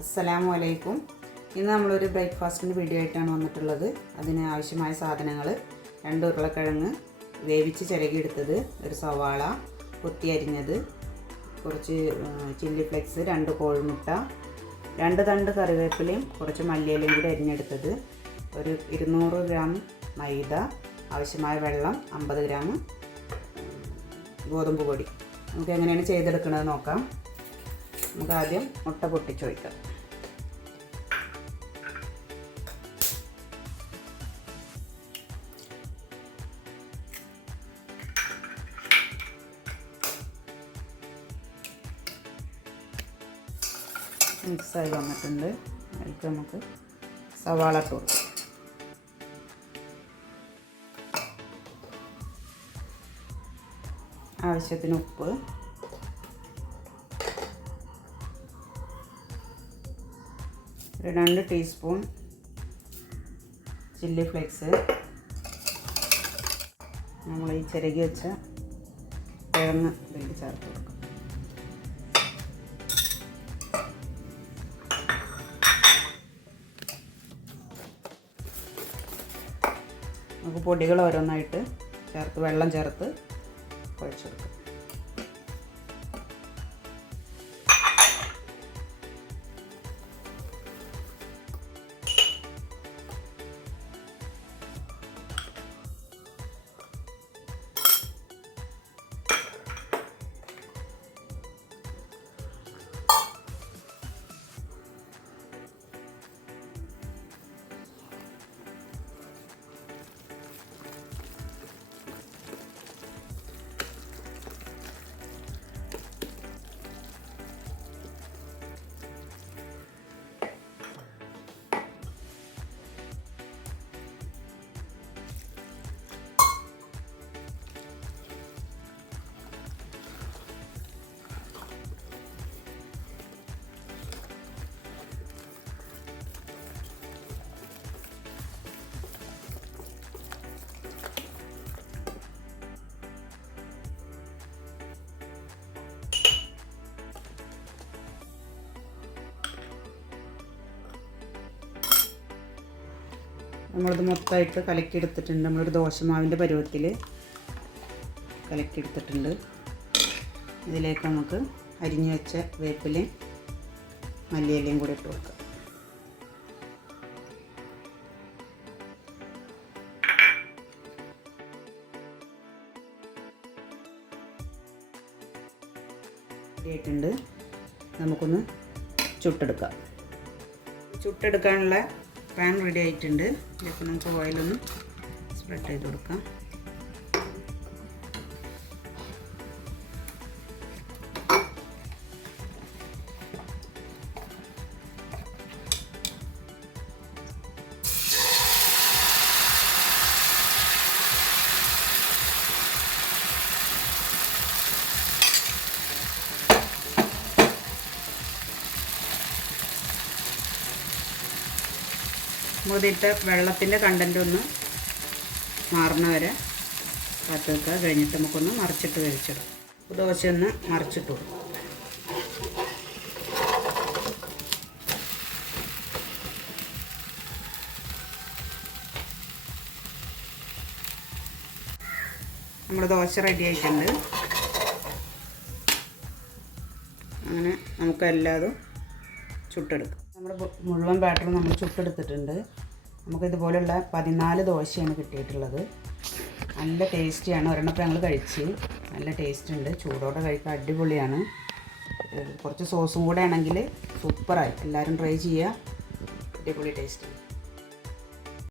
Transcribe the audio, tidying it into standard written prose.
അസ്സലാമു അലൈക്കും. ഇന്ന് നമ്മളൊരു ബ്രേക്ക്ഫാസ്റ്റിൻ്റെ വീഡിയോ ആയിട്ടാണ് വന്നിട്ടുള്ളത്. അതിന് ആവശ്യമായ സാധനങ്ങൾ: 2 ഉരുളക്കിഴങ്ങ് വേവിച്ച് ചിരകിയെടുത്തത്, ഒരു സവാള കൊത്തി അരിഞ്ഞത്, കുറച്ച് ചില്ലി ഫ്ലെക്സ്, 2 കോഴിമുട്ട, 2 തണ്ട് കറിവേപ്പിലയും കുറച്ച് മല്ലിയിലയും കൂടി അരിഞ്ഞെടുത്തത്, ഒരു 200 ഗ്രാം മൈദ, ആവശ്യമായ വെള്ളം, 50 ഗ്രാം ഗോതമ്പ് പൊടി. നമുക്ക് എങ്ങനെയാണ് ചെയ്തെടുക്കുന്നത് നോക്കാം. നമുക്ക് ആദ്യം മുട്ട പൊട്ടിച്ചൊഴിക്കാം. മിക്സായി വന്നിട്ടുണ്ട്. അതിലേക്ക് നമുക്ക് സവാള ഇട്ട് കൊടുക്കാം. ആവശ്യത്തിന് ഉപ്പ്, ഒരു 2 ടീസ്പൂൺ ചില്ലി ഫ്ലേക്സ്, നമ്മൾ ഈ ചിരകി വെച്ച കിഴങ്ങ് ഇതിൽ ചേർത്ത് കൊടുക്കും. നമുക്ക് പൊടികൾ ഓരോന്നായിട്ട് ചേർത്ത് വെള്ളം ചേർത്ത് കുഴച്ചെടുക്കും. നമ്മളിത് മൊത്തമായിട്ട് കലക്കിയെടുത്തിട്ടുണ്ട്. നമ്മളൊരു ദോശമാവിൻ്റെ പരുവത്തിൽ കലക്കിയെടുത്തിട്ടുണ്ട്. ഇതിലേക്ക് നമുക്ക് അരിഞ്ഞു വെച്ച വേപ്പിലയും മല്ലിയിലയും കൂടി ഇട്ട് കൊടുക്കാം. റെഡിയായിട്ടുണ്ട്. നമുക്കൊന്ന് ചുട്ടെടുക്കാം. ചുട്ടെടുക്കാനുള്ള പാൻ റെഡി ആയിട്ടുണ്ട്. ഇതിപ്പോൾ നമുക്ക് ഓയിലൊന്ന് സ്പ്രെഡ് ചെയ്ത് കൊടുക്കാം. മുതിട്ട് വെള്ളത്തിൻ്റെ കണ്ടൻറ്റ് ഒന്ന് മാറുന്ന വരെ കാത്ത് വെക്കുക. കഴിഞ്ഞിട്ട് നമുക്കൊന്ന് മറിച്ചിട്ട് വേവിച്ചിടും. ദോശ ഒന്ന് മറിച്ചിട്ട് കൊടുക്കും. നമ്മുടെ ദോശ റെഡി ആയിട്ടുണ്ട്. അങ്ങനെ നമുക്ക് എല്ലാതും ചുട്ടെടുക്കാം. നമ്മുടെ മുഴുവൻ ബാറ്ററും നമ്മൾ ചുട്ടെടുത്തിട്ടുണ്ട്. നമുക്കിതുപോലുള്ള 14 ദോശയാണ് കിട്ടിയിട്ടുള്ളത്. നല്ല ടേസ്റ്റിയാണ്. ഒരെണ്ണപ്പം ഞങ്ങൾ കഴിച്ച് നല്ല ടേസ്റ്റ് ഉണ്ട്. ചൂടോടെ കഴിക്കാൻ അടിപൊളിയാണ്. കുറച്ച് സോസും കൂടെ ആണെങ്കിൽ സൂപ്പറായി. എല്ലാവരും ട്രൈ ചെയ്യുക. അടിപൊളി ടേസ്റ്റ്.